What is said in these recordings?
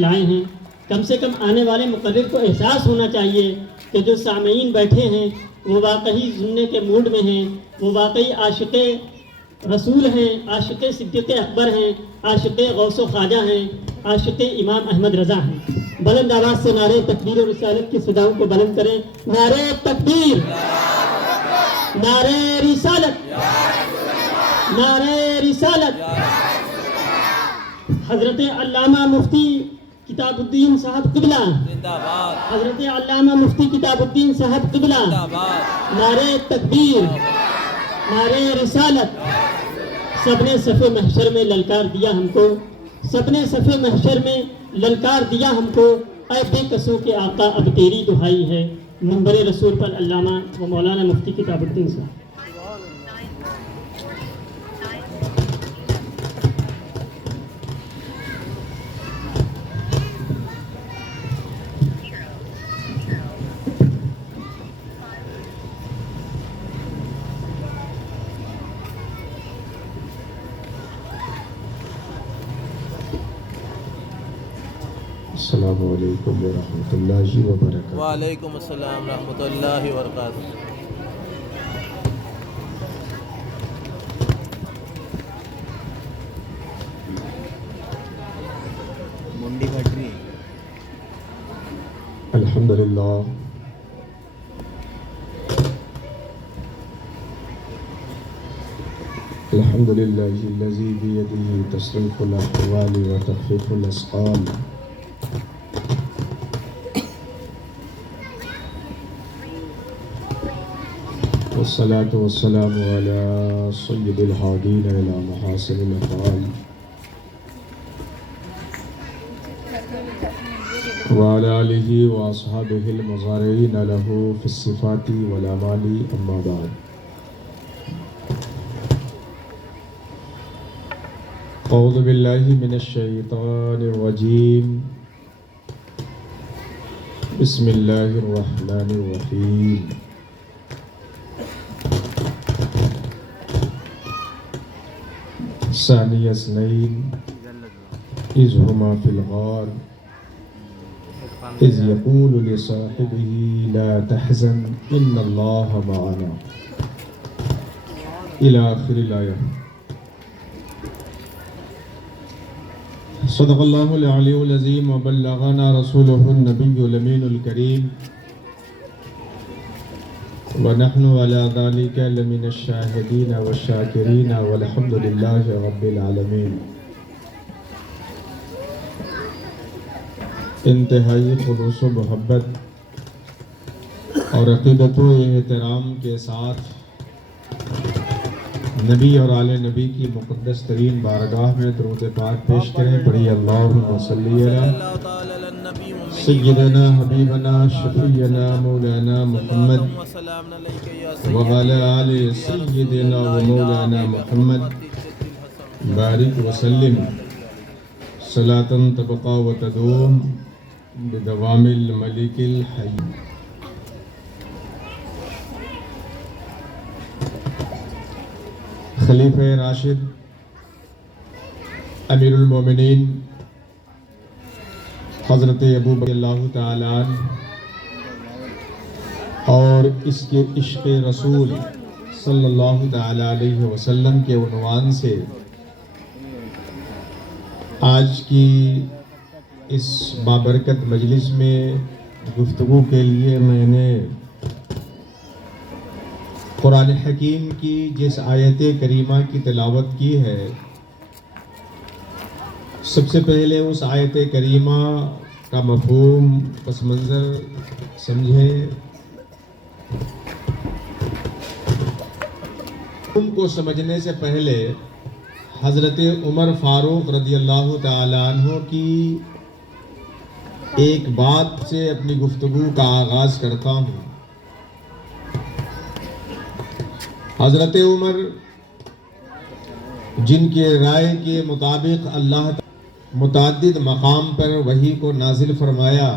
لائے ہیں۔ کم سے کم آنے والے مقرر کو احساس ہونا چاہیے کہ جو سامعین بیٹھے ہیں وہ واقعی سننے کے موڈ میں ہیں، وہ واقعی عاشق رسول ہیں، عاشق صدیق اکبر ہیں، عاشق غوث و خواجہ ہیں، عاشق امام احمد رضا ہیں۔ بلند آواز سے نعرہ تکبیر و رسالت کی صداؤں کو بلند کریں۔ نعرہ تکبیر، نعرہ رسالت، نعرہ رسالت۔ حضرت علامہ مفتی کتاب الدین صاحب قبلہ، حضرت علامہ مفتی کتاب الدین صاحب قبلہ، نعرہ تکبیر، نعرہ رسالت۔ سب نے صف محشر میں للکار دیا ہم کو، سب نے صف محشر میں للکار دیا ہم کو، اے بے کسوں کے آقا اب تیری دہائی ہے۔ منبر رسول پر علامہ و مولانا مفتی کتاب الدین صاحب۔ السلام علیکم ورحمۃ اللہ وبرکاتہ۔ وعلیکم السلام ورحمۃ اللہ وبرکاتہ۔ منڈی بھٹری۔ الحمدللہ الحمدللہ الذی بیدہ تصریف الاحوال وتخفیف الاسقال، والصلاة والسلام على سید الحادین الى محاسن الافعال، وعلى آلہ واصحابہ المظاہرین لہ فی الصفات والاعمال، اما بعد۔ اعوذ باللہ من الشیطان الرجیم، بسم اللہ الرحمن الرحیم۔ ثانی اثنین اذ ہما فی الغار اذ یقول لصاحبہ لا تحزن ان اللہ معنا الی آخر الآیہ۔ صدق اللہ العلی العظیم وبلغنا رسولہ النبی الامین الکریم، ونحن على ذلك لمن الشاہدین والشاکرین والحمد للہ رب العالمین۔ انتہائی خلوص و محبت اور عقیدت و احترام کے ساتھ نبی اور آل نبی کی مقدس ترین بارگاہ میں درود پاک پیش کریں۔ پڑھی اللہم صلی علی سیدنا حبیبنا شفیعنا مولانا محمد وعلی آل سیدنا و مولانا محمد، بارک وسلم صلاۃ تبقى و تدوم بدوام الملک الحی۔ خلیفہ راشد امیر المومنین حضرت ابو بکر اللہ تعالیٰ عنہ اور اس کے عشق رسول صلی اللہ تعالیٰ علیہ وسلم کے عنوان سے آج کی اس بابرکت مجلس میں گفتگو کے لیے میں نے قرآن حکیم کی جس آیت کریمہ کی تلاوت کی ہے، سب سے پہلے اس آیت کریمہ کا مفہوم پس منظر سمجھیں۔ ان کو سمجھنے سے پہلے حضرت عمر فاروق رضی اللہ تعالیٰ عنہ کی ایک بات سے اپنی گفتگو کا آغاز کرتا ہوں۔ حضرت عمر جن کے رائے کے مطابق اللہ متعدد مقام پر وحی کو نازل فرمایا،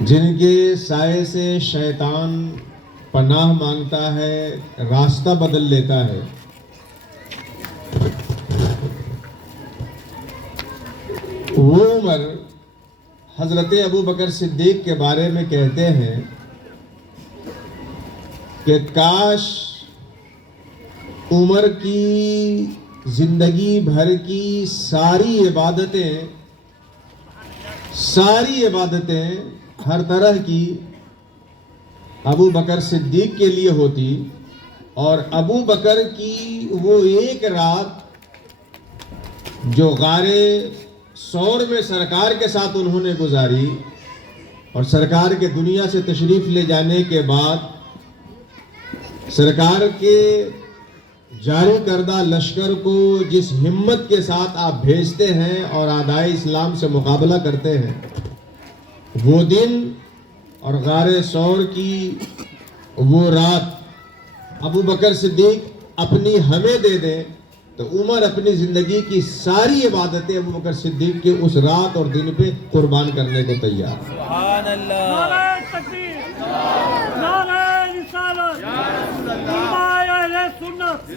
جن کے سائے سے شیطان پناہ مانگتا ہے، راستہ بدل لیتا ہے، وہ عمر حضرت ابو بکر صدیق کے بارے میں کہتے ہیں کہ کاش عمر کی زندگی بھر کی ساری عبادتیں ہر طرح کی ابو بکر صدیق کے لیے ہوتی، اور ابو بکر کی وہ ایک رات جو غار ثور میں سرکار کے ساتھ انہوں نے گزاری، اور سرکار کے دنیا سے تشریف لے جانے کے بعد سرکار کے جاری کردہ لشکر کو جس ہمت کے ساتھ آپ بھیجتے ہیں اور اعدائے اسلام سے مقابلہ کرتے ہیں، وہ دن اور غار ثور کی وہ رات ابو بکر صدیق اپنی ہمیں دے دیں تو عمر اپنی زندگی کی ساری عبادتیں ابو بکر صدیق کے اس رات اور دن پہ قربان کرنے کو تیار۔ سبحان اللہ۔ نعرہ تکبیر، نعرہ رسالت، علماء اہل سنت،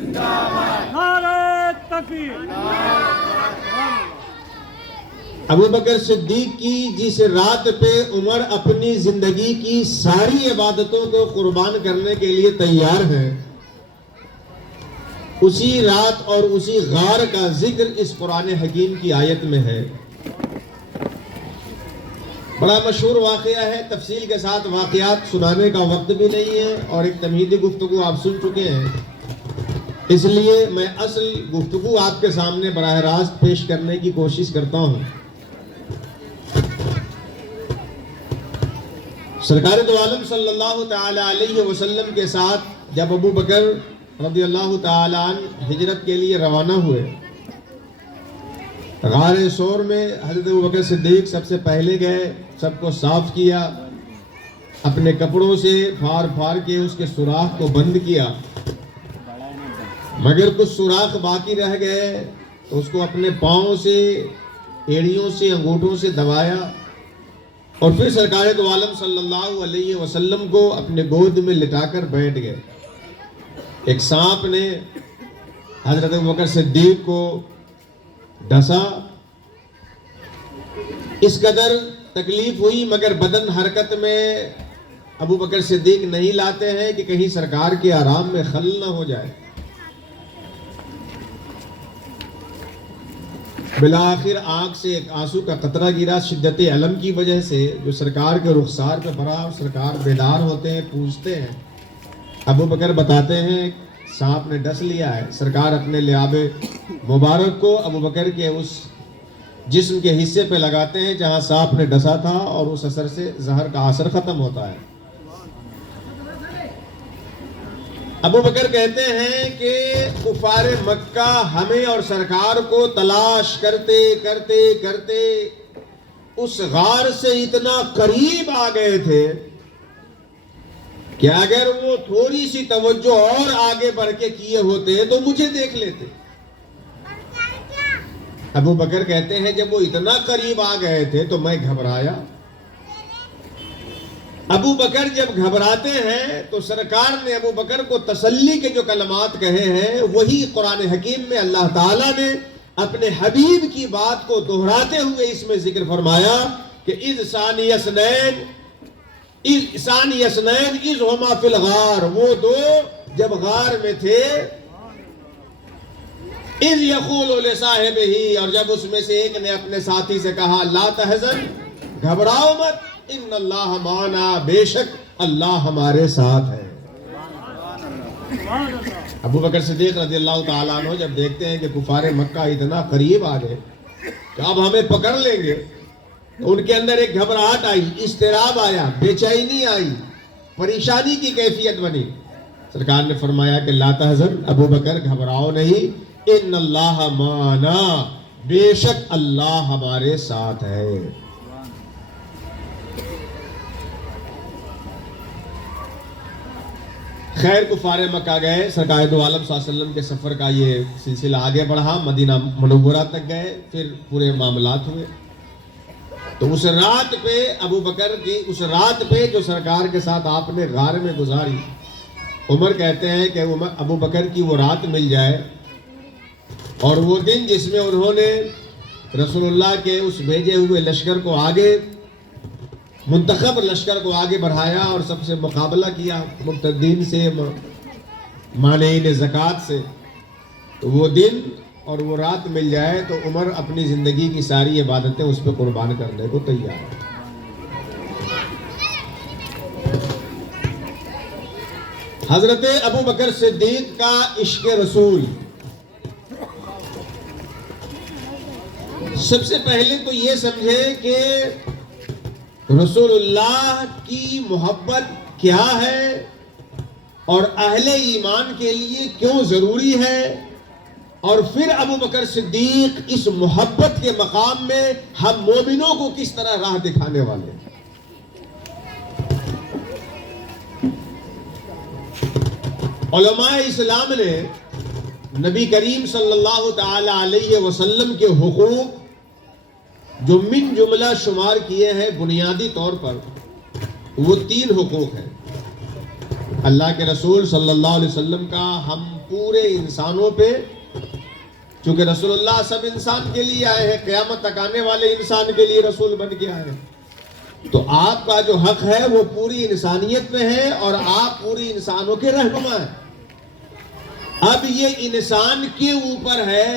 نعرہ تکبیر۔ ابو بکر صدیق کی جس رات پہ عمر اپنی زندگی کی ساری عبادتوں کو قربان کرنے کے لیے تیار ہے، اسی رات اور اسی غار کا ذکر اس قرآن حکیم کی آیت میں ہے۔ بڑا مشہور واقعہ ہے، تفصیل کے ساتھ واقعات سنانے کا وقت بھی نہیں ہے، اور ایک تمہیدی گفتگو آپ سن چکے ہیں، اس لیے میں اصل گفتگو آپ کے سامنے براہ راست پیش کرنے کی کوشش کرتا ہوں۔ سرکار دو عالم صلی اللہ تعالی علیہ وسلم کے ساتھ جب ابو بکر رضی اللہ تعالی عنہ ہجرت کے لیے روانہ ہوئے، غار ثور میں حضرت ابو بکر صدیق سب سے پہلے گئے، سب کو صاف کیا، اپنے کپڑوں سے پھاڑ کے اس کے سوراخ کو بند کیا، مگر کچھ سوراخ باقی رہ گئے تو اس کو اپنے پاؤں سے، ایڑیوں سے، انگوٹھوں سے دبایا، اور پھر سرکار دو عالم صلی اللہ علیہ وسلم کو اپنے گود میں لٹا کر بیٹھ گئے۔ ایک سانپ نے حضرت ابو بکر صدیق کو ڈسا، اس قدر تکلیف ہوئی، مگر بدن حرکت میں ابو بکر صدیق نہیں لاتے ہیں کہ کہیں سرکار کے آرام میں خلل نہ ہو جائے۔ بالآخر آنکھ سے ایک آنسو کا قطرہ گرا شدت علم کی وجہ سے، جو سرکار کے رخسار پہ پڑا، اور سرکار بیدار ہوتے ہیں، پوچھتے ہیں۔ ابو بکر بتاتے ہیں سانپ نے ڈس لیا ہے۔ سرکار اپنے لعاب مبارک کو ابو بکر کے اس جسم کے حصے پہ لگاتے ہیں جہاں سانپ نے ڈسا تھا، اور اس اثر سے زہر کا اثر ختم ہوتا ہے۔ ابو بکر کہتے ہیں کہ کفار مکہ ہمیں اور سرکار کو تلاش کرتے کرتے کرتے اس غار سے اتنا قریب آ گئے تھے کہ اگر وہ تھوڑی سی توجہ اور آگے بڑھ کے کیے ہوتے تو مجھے دیکھ لیتے۔ ابو بکر کہتے ہیں جب وہ اتنا قریب آ گئے تھے تو میں گھبرایا۔ ابو بکر جب گھبراتے ہیں تو سرکار نے ابو بکر کو تسلی کے جو کلمات کہے ہیں، وہی قرآن حکیم میں اللہ تعالیٰ نے اپنے حبیب کی بات کو دہراتے ہوئے اس میں ذکر فرمایا کہ اذ ثانی اثنین اذ ہما فی الغار، وہ دو جب غار میں تھے، اذ یقول لصاحبہ، اور جب اس میں سے ایک نے اپنے ساتھی سے کہا لا تحزن، گھبراؤ مت، ان اللہ معنا، بے شک اللہ ہمارے ساتھ ہے۔ ابو بکر صدیق رضی اللہ تعالیٰ عنہ جب دیکھتے ہیں کہ کفار مکہ اتنا قریب آ گئے کہ اب ہمیں پکڑ لیں گے، تو ان کے اندر ایک گھبراہٹ آئی، اضطراب آیا، بے چینی آئی، پریشانی کی کیفیت بنی۔ سرکار نے فرمایا کہ لا تحزن، ابو بکر گھبراؤ نہیں، ان اللہ معنا، بے شک اللہ ہمارے ساتھ ہے۔ خیر کفار مکہ گئے، سرکار دو عالم صلی اللہ علیہ وسلم کے سفر کا یہ سلسلہ آگے بڑھا، مدینہ منورہ تک گئے، پھر پورے معاملات ہوئے۔ تو اس رات پہ ابو بکر کی، اس رات پہ جو سرکار کے ساتھ آپ نے غار میں گزاری، عمر کہتے ہیں کہ ابو بکر کی وہ رات مل جائے اور وہ دن جس میں انہوں نے رسول اللہ کے اس بھیجے ہوئے لشکر کو آگے، منتخب لشکر کو آگے بڑھایا اور سب سے مقابلہ کیا، مرتدین سے، مانعین زکوٰۃ سے. تو وہ دن اور وہ رات مل جائے تو عمر اپنی زندگی کی ساری عبادتیں اس پہ قربان کرنے کو تیار ہے. حضرت ابو بکر صدیق کا عشق رسول، سب سے پہلے تو یہ سمجھے کہ رسول اللہ کی محبت کیا ہے اور اہل ایمان کے لیے کیوں ضروری ہے، اور پھر ابو بکر صدیق اس محبت کے مقام میں ہم مومنوں کو کس طرح راہ دکھانے والے ہیں. علماء اسلام نے نبی کریم صلی اللہ تعالی علیہ وسلم کے حقوق جو من جملہ شمار کیے ہیں بنیادی طور پر، وہ 3 حقوق ہیں. اللہ کے رسول صلی اللہ علیہ وسلم کا ہم پورے انسانوں پہ، چونکہ رسول اللہ سب انسان کے لیے آئے ہیں، قیامت تک آنے والے انسان کے لیے رسول بن کے آئے ہیں، تو آپ کا جو حق ہے وہ پوری انسانیت میں ہے اور آپ پوری انسانوں کے رہنما ہیں. اب یہ انسان کے اوپر ہے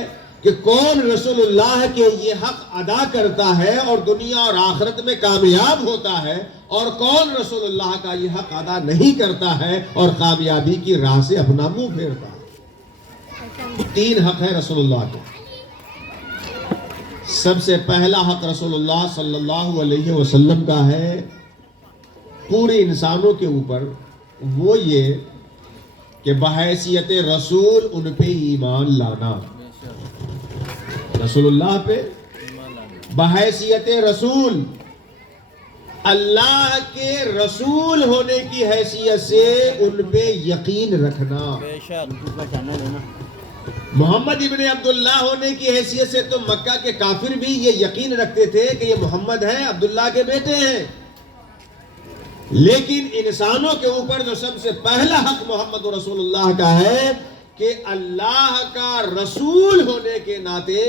کہ کون رسول اللہ کے یہ حق ادا کرتا ہے اور دنیا اور آخرت میں کامیاب ہوتا ہے، اور کون رسول اللہ کا یہ حق ادا نہیں کرتا ہے اور کامیابی کی راہ سے اپنا منہ پھیرتا ہے. 3 حق ہے رسول اللہ کے. سب سے پہلا حق رسول اللہ صلی اللہ علیہ وسلم کا ہے پورے انسانوں کے اوپر، وہ یہ کہ بحیثیت رسول ان پہ ایمان لانا. رسول اللہ پہ بحیثیت رسول، اللہ کے رسول ہونے کی حیثیت سے ان پہ یقین رکھنا. محمد ابن عبداللہ ہونے کی حیثیت سے تو مکہ کے کافر بھی یہ یقین رکھتے تھے کہ یہ محمد ہیں، عبداللہ کے بیٹے ہیں، لیکن انسانوں کے اوپر جو سب سے پہلا حق محمد رسول اللہ کا ہے کہ اللہ کا رسول ہونے کے ناطے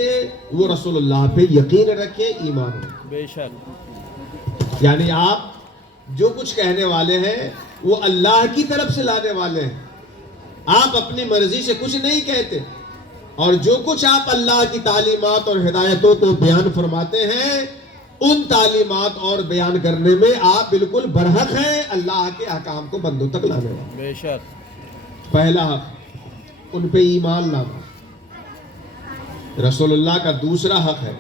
وہ رسول اللہ پہ یقین رکھے، ایمان رکھے. بے شک. یعنی آپ جو کچھ کہنے والے ہیں وہ اللہ کی طرف سے لانے والے ہیں، آپ اپنی مرضی سے کچھ نہیں کہتے، اور جو کچھ آپ اللہ کی تعلیمات اور ہدایتوں کو بیان فرماتے ہیں ان تعلیمات اور بیان کرنے میں آپ بالکل برحق ہیں اللہ کے احکام کو بندوں تک لانے والے. بے شک. پہلا حق ان پہ ایمان لانا. رسول اللہ کا دوسرا حق ہے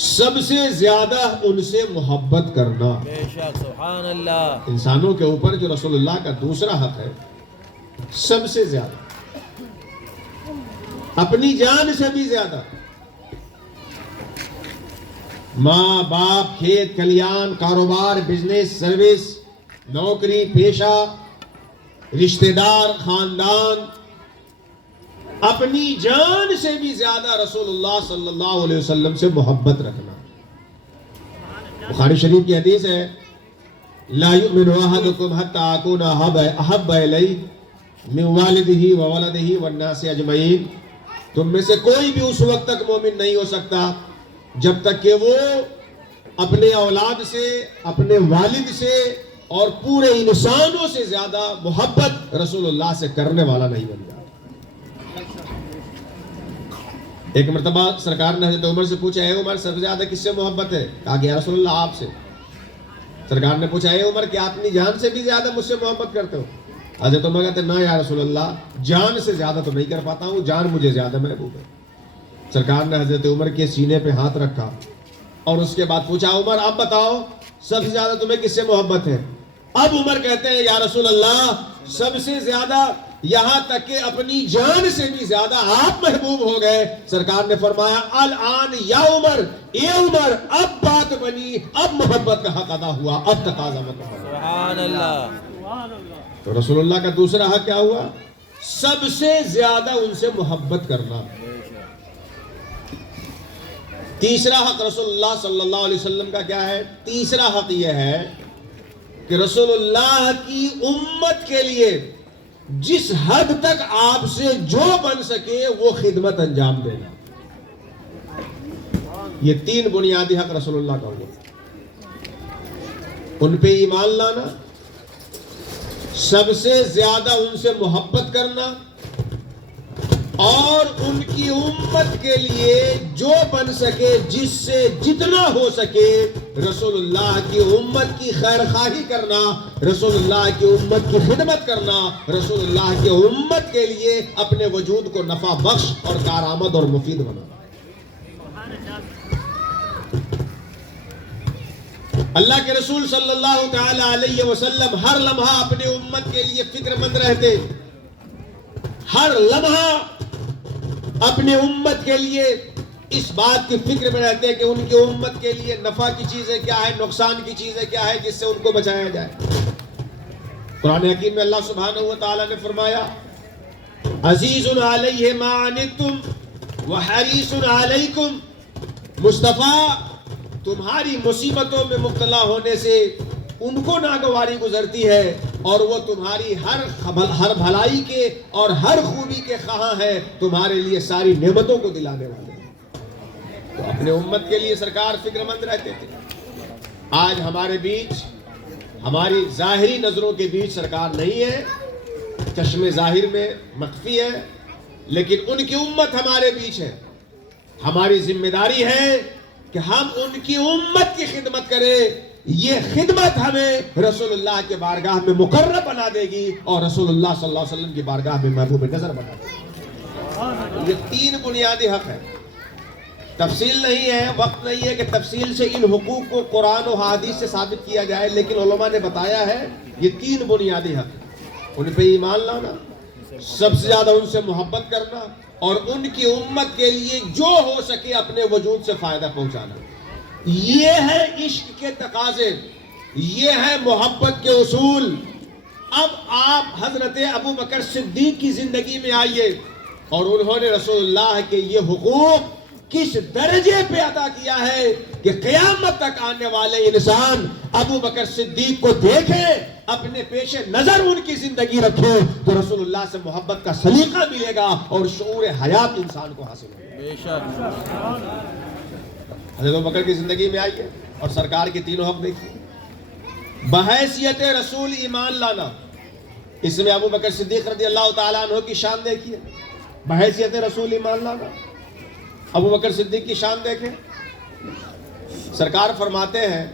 سب سے زیادہ ان سے محبت کرنا. بے شک. سبحان اللہ. انسانوں کے اوپر جو رسول اللہ کا دوسرا حق ہے سب سے زیادہ، اپنی جان سے بھی زیادہ، ماں باپ، کھیت کھلیان، کاروبار، بزنس، سروس، نوکری پیشہ، رشتہ دار، خاندان، اپنی جان سے بھی زیادہ رسول اللہ صلی اللہ علیہ وسلم سے محبت رکھنا. بخاری شریف کی حدیث ہے لا یؤمن احدکم حتی اکون احب الیہ من والدہ وولدہ والناس اجمعین. تم میں سے کوئی بھی اس وقت تک مومن نہیں ہو سکتا جب تک کہ وہ اپنے اولاد سے، اپنے والد سے اور پورے انسانوں سے زیادہ محبت رسول اللہ سے کرنے والا نہیں بن جاتا. ایک مرتبہ سرکار نے حضرت عمر سے پوچھا، اے عمر سب سے زیادہ کس سے محبت ہے؟ کہا کہ یا رسول اللہ آپ سے. سرکار نے پوچھا، اے عمر کیا اپنی جان سے بھی زیادہ مجھ سے محبت کرتے ہو؟ حضرت عمر کہتے ہیں نہ یا رسول اللہ، جان سے زیادہ تو نہیں کر پاتا ہوں، جان مجھے زیادہ محبوب ہے. سرکار نے حضرت عمر کے سینے پہ ہاتھ رکھا اور اس کے بعد پوچھا، عمر اب بتاؤ سب سے زیادہ تمہیں کس سے محبت ہے؟ اب عمر کہتے ہیں یا رسول اللہ سب سے زیادہ، یہاں تک کہ اپنی جان سے بھی زیادہ آپ محبوب ہو گئے. سرکار نے فرمایا الآن یا عمر، اے عمر اب بات بنی، اب محبت کا حق ادا ہوا، اب تقاضا مت ہوا. سبحان اللہ. تو رسول اللہ کا دوسرا حق کیا ہوا؟ سب سے زیادہ ان سے محبت کرنا. تیسرا حق رسول اللہ صلی اللہ علیہ وسلم کا کیا ہے؟ تیسرا حق یہ ہے کہ رسول اللہ کی امت کے لیے جس حد تک آپ سے جو بن سکے وہ خدمت انجام دینا. یہ 3 بنیادی حق رسول اللہ کا ہوا. ان پہ ایمان لانا، سب سے زیادہ ان سے محبت کرنا، اور ان کی امت کے لیے جو بن سکے، جس سے جتنا ہو سکے رسول اللہ کی امت کی خیر خواہی کرنا، رسول اللہ کی امت کی خدمت کرنا، رسول اللہ کی امت کے لیے اپنے وجود کو نفع بخش اور کارآمد اور مفید بنانا. اللہ کے رسول صلی اللہ تعالی علیہ وسلم ہر لمحہ اپنے امت کے لیے فکر مند رہتے، ہر لمحہ اپنے امت کے لیے اس بات کی فکر میں رہتے کہ ان کی امت کے لیے نفع کی چیزیں کیا ہے، نقصان کی چیزیں کیا ہے، جس سے ان کو بچایا جائے. قرآن حکیم میں اللہ سبحانہ و تعالی نے فرمایا عزیز علیہ ما عنتم وحریص علیکم. مصطفیٰ تمہاری مصیبتوں میں مبتلا ہونے سے ان کو ناگواری گزرتی ہے، اور وہ تمہاری ہر بھلائی کے اور ہر خوبی کے خواہاں ہے، تمہارے لیے ساری نعمتوں کو دلانے والے ہیں. تو اپنے امت کے لیے سرکار فکر مند رہتے تھے. آج ہمارے بیچ، ہماری ظاہری نظروں کے بیچ سرکار نہیں ہے، چشم ظاہر میں مخفی ہے، لیکن ان کی امت ہمارے بیچ ہے. ہماری ذمہ داری ہے کہ ہم ان کی امت کی خدمت کریں. یہ خدمت ہمیں رسول اللہ کے بارگاہ میں مقرب بنا دے گی، اور رسول اللہ صلی اللہ علیہ وسلم کی بارگاہ میں محبوب نظر بنا دے گی. یہ 3 بنیادی حق ہے. تفصیل نہیں ہے، وقت نہیں ہے کہ تفصیل سے ان حقوق کو قرآن و حدیث سے ثابت کیا جائے، لیکن علماء نے بتایا ہے یہ 3 بنیادی حق ہیں. ان پہ ایمان لانا، سب سے زیادہ ان سے محبت کرنا، اور ان کی امت کے لیے جو ہو سکے اپنے وجود سے فائدہ پہنچانا. یہ ہے عشق کے تقاضے، یہ ہے محبت کے اصول. اب آپ حضرت ابو بکر صدیق کی زندگی میں آئیے، اور انہوں نے رسول اللہ کے یہ حقوق کس درجے پہ ادا کیا ہے کہ قیامت تک آنے والے انسان ابو بکر صدیق کو دیکھیں، اپنے پیش نظر ان کی زندگی رکھیں، تو رسول اللہ سے محبت کا سلیقہ ملے گا اور شعور حیات انسان کو حاصل ہوگا. بے شک. حضرت ابو بکر کی زندگی میں آئیے اور سرکار کے 3 حق دیکھیے. بحیثیت رسول ایمان لانا، اس میں ابو بکر صدیق رضی اللہ تعالیٰ عنہ کی شان دیکھیے. بحیثیت رسول ایمان لانا، ابو بکر صدیق کی شان دیکھیں. سرکار فرماتے ہیں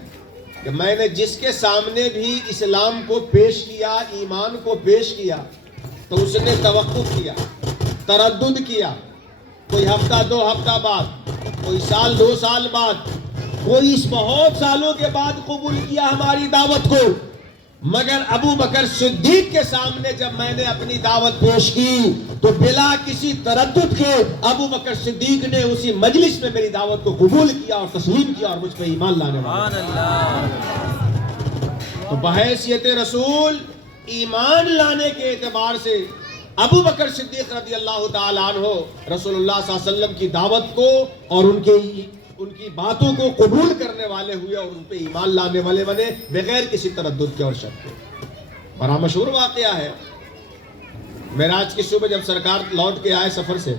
کہ میں نے جس کے سامنے بھی اسلام کو پیش کیا، ایمان کو پیش کیا، تو اس نے توقف کیا، تردد کیا. کوئی ہفتہ 2 ہفتہ بعد، کوئی سال 2 سال بعد، کوئی اس بہت سالوں کے بعد قبول کیا ہماری دعوت کو. مگر ابو بکر صدیق کے سامنے جب میں نے اپنی دعوت پیش کی تو بلا کسی تردد کے ابو بکر صدیق نے اسی مجلس میں میری دعوت کو قبول کیا اور تسلیم کیا اور مجھ پہ ایمان لانے والا. تو بحیثیت رسول ایمان لانے کے اعتبار سے ابو بکر صدیق رضی اللہ تعالیٰ عنہ رسول اللہ صلی اللہ علیہ وسلم کی دعوت کو اور ان کی باتوں کو قبول کرنے والے ہوئے اور ان پہ ایمان لانے والے بنے بغیر کسی تردد کے اور شک کے. بڑا مشہور واقعہ ہے، معراج کی صبح جب سرکار لوٹ کے آئے سفر سے،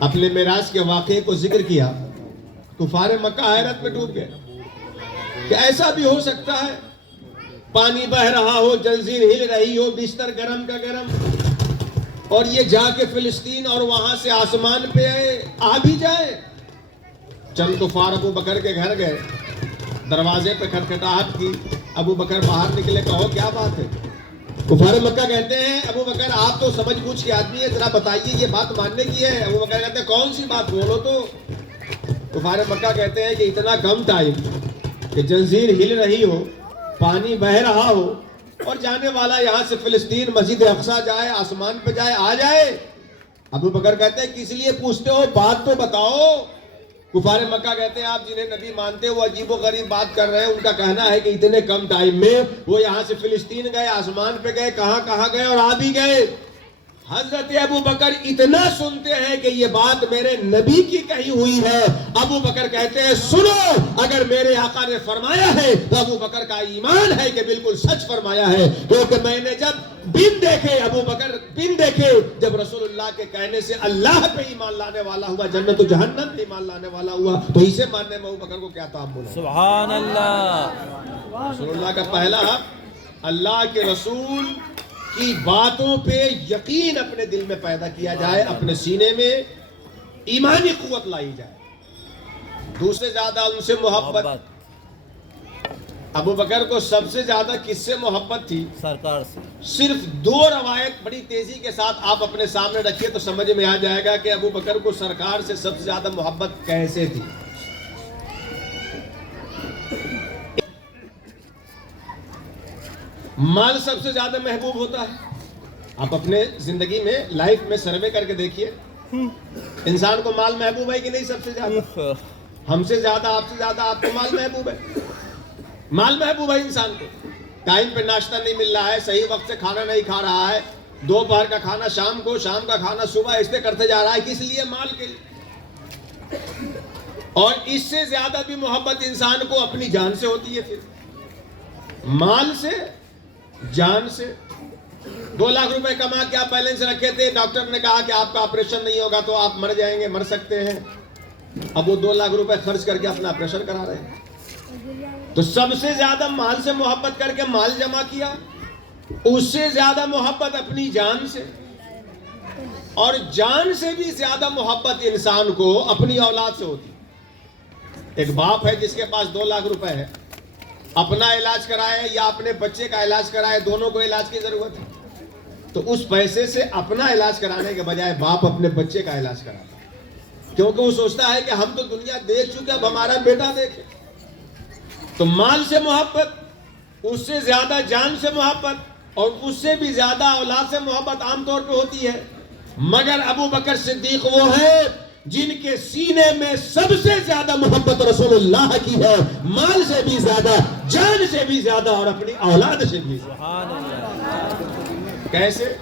اپنے معراج کے واقعے کو ذکر کیا، کفار مکہ حیرت میں ڈوب گئے کہ ایسا بھی ہو سکتا ہے، پانی بہ رہا ہو، جنزیر ہل رہی ہو، بستر گرم کا گرم، اور یہ جا کے فلسطین اور وہاں سے آسمان پہ آ بھی جائے. چند کفار ابو بکر کے گھر گئے، دروازے پہ کھٹکھٹاہٹ کی، ابو بکر باہر نکلے، کہو کیا بات ہے؟ کفار مکہ کہتے ہیں ابو بکر آپ تو سمجھ بوجھ کے آدمی ہے، ذرا بتائیے یہ بات ماننے کی ہے. ابو بکر کہتے ہیں کون سی بات بولو تو. کفار مکہ کہتے ہیں کہ اتنا کم ٹائم کہ جنزیر ہل رہی ہو، پانی بہ رہا ہو، اور جانے والا یہاں سے فلسطین مسجد اقصی جائے، آسمان پہ جائے، آ جائے. ابو بکر کہتے ہیں کس لیے پوچھتے ہو، بات تو بتاؤ. کفار مکہ کہتے ہیں آپ جنہیں نبی مانتے وہ عجیب و غریب بات کر رہے ہیں. ان کا کہنا ہے کہ اتنے کم ٹائم میں وہ یہاں سے فلسطین گئے، آسمان پہ گئے، کہاں گئے اور آ بھی گئے. حضرت ابو بکر اتنا سنتے ہیں کہ یہ بات میرے نبی کی کہی ہوئی ہے. ابو بکر کہتے ہیں سنو، اگر میرے آقا نے فرمایا ہے تو ابو بکر کا ایمان ہے کہ بالکل سچ فرمایا ہے. کیونکہ میں نے جب بن دیکھے ابو بکر بن دیکھے جب رسول اللہ کے کہنے سے اللہ پہ ایمان لانے والا ہوا، جنت و جہنم پہ ایمان لانے والا ہوا، تو اسے ماننے میں ابو بکر کو کیا تعامل ہے؟ سبحان اللہ. رسول اللہ کا پہلا حق اللہ کے رسول کی باتوں پہ یقین اپنے دل میں پیدا کیا جائے، اپنے سینے میں ایمانی قوت لائی جائے. دوسرے زیادہ ان سے محبت. ابو بکر کو سب سے زیادہ کس سے محبت تھی؟ سرکار سے. صرف 2 روایت بڑی تیزی کے ساتھ آپ اپنے سامنے رکھیے تو سمجھ میں آ جائے گا کہ ابو بکر کو سرکار سے سب سے زیادہ محبت کیسے تھی. مال سب سے زیادہ محبوب ہوتا ہے. آپ اپنے زندگی میں لائف میں سروے کر کے دیکھیے انسان کو مال محبوب ہے کہ نہیں؟ سب سے زیادہ ہم سے زیادہ آپ سے زیادہ آپ کو مال محبوب ہے. مال محبوب ہے انسان کو. ٹائم پہ ناشتہ نہیں مل رہا ہے، صحیح وقت سے کھانا نہیں کھا رہا ہے، دوپہر کا کھانا شام کو، شام کا کھانا صبح، اس سے کرتے جا رہا ہے. کس لیے؟ مال کے لیے. اور اس سے زیادہ بھی محبت انسان کو اپنی جان سے ہوتی ہے. پھر مال سے، جان سے. 2 لاکھ روپے کما کے آپ بیلنس رکھے تھے، ڈاکٹر نے کہا کہ آپ کا آپریشن نہیں ہوگا تو آپ مر جائیں گے، مر سکتے ہیں. اب وہ 2 لاکھ روپے خرچ کر کے اپنا آپریشن کرا رہے ہیں. تو سب سے زیادہ مال سے محبت کر کے مال جمع کیا، اس سے زیادہ محبت اپنی جان سے، اور جان سے بھی زیادہ محبت انسان کو اپنی اولاد سے ہوتی. ایک باپ ہے جس کے پاس 2 لاکھ روپے ہے، اپنا علاج کرائے یا اپنے بچے کا علاج کرائے، دونوں کو علاج کی ضرورت ہے، تو اس پیسے سے اپنا علاج کرانے کے بجائے باپ اپنے بچے کا علاج کراتا ہے، کیونکہ وہ سوچتا ہے کہ ہم تو دنیا دیکھ چکے، اب ہمارا بیٹا دیکھے. تو مال سے محبت، اس سے زیادہ جان سے محبت، اور اس سے بھی زیادہ اولاد سے محبت عام طور پہ ہوتی ہے. مگر ابو بکر صدیق وہ ہے جن کے سینے میں سب سے زیادہ محبت رسول اللہ کی ہے، مال سے بھی زیادہ، جان سے بھی زیادہ، اور اپنی اولاد سے بھی زیادہ. کیسے؟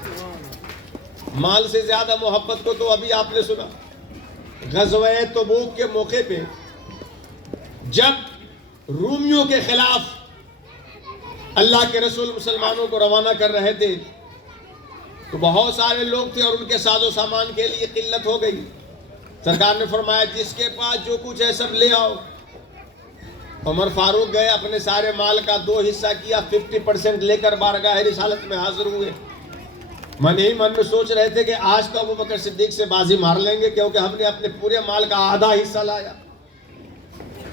مال سے زیادہ محبت کو تو ابھی آپ نے سنا. غزوہ تبوک کے موقع پہ جب رومیوں کے خلاف اللہ کے رسول مسلمانوں کو روانہ کر رہے تھے تو بہت سارے لوگ تھے اور ان کے ساز و سامان کے لیے قلت ہو گئی. سرکار نے فرمایا جس کے پاس جو کچھ ہے سب لے آؤ. عمر فاروق گئے، اپنے سارے مال کا 2 حصہ کیا، 50% لے کر بارگاہ رسالت میں حاضر ہوئے. من ہی من میں سوچ رہے تھے کہ آج تو ابو بکر صدیق سے بازی مار لیں گے، کیونکہ ہم نے اپنے پورے مال کا آدھا حصہ لایا.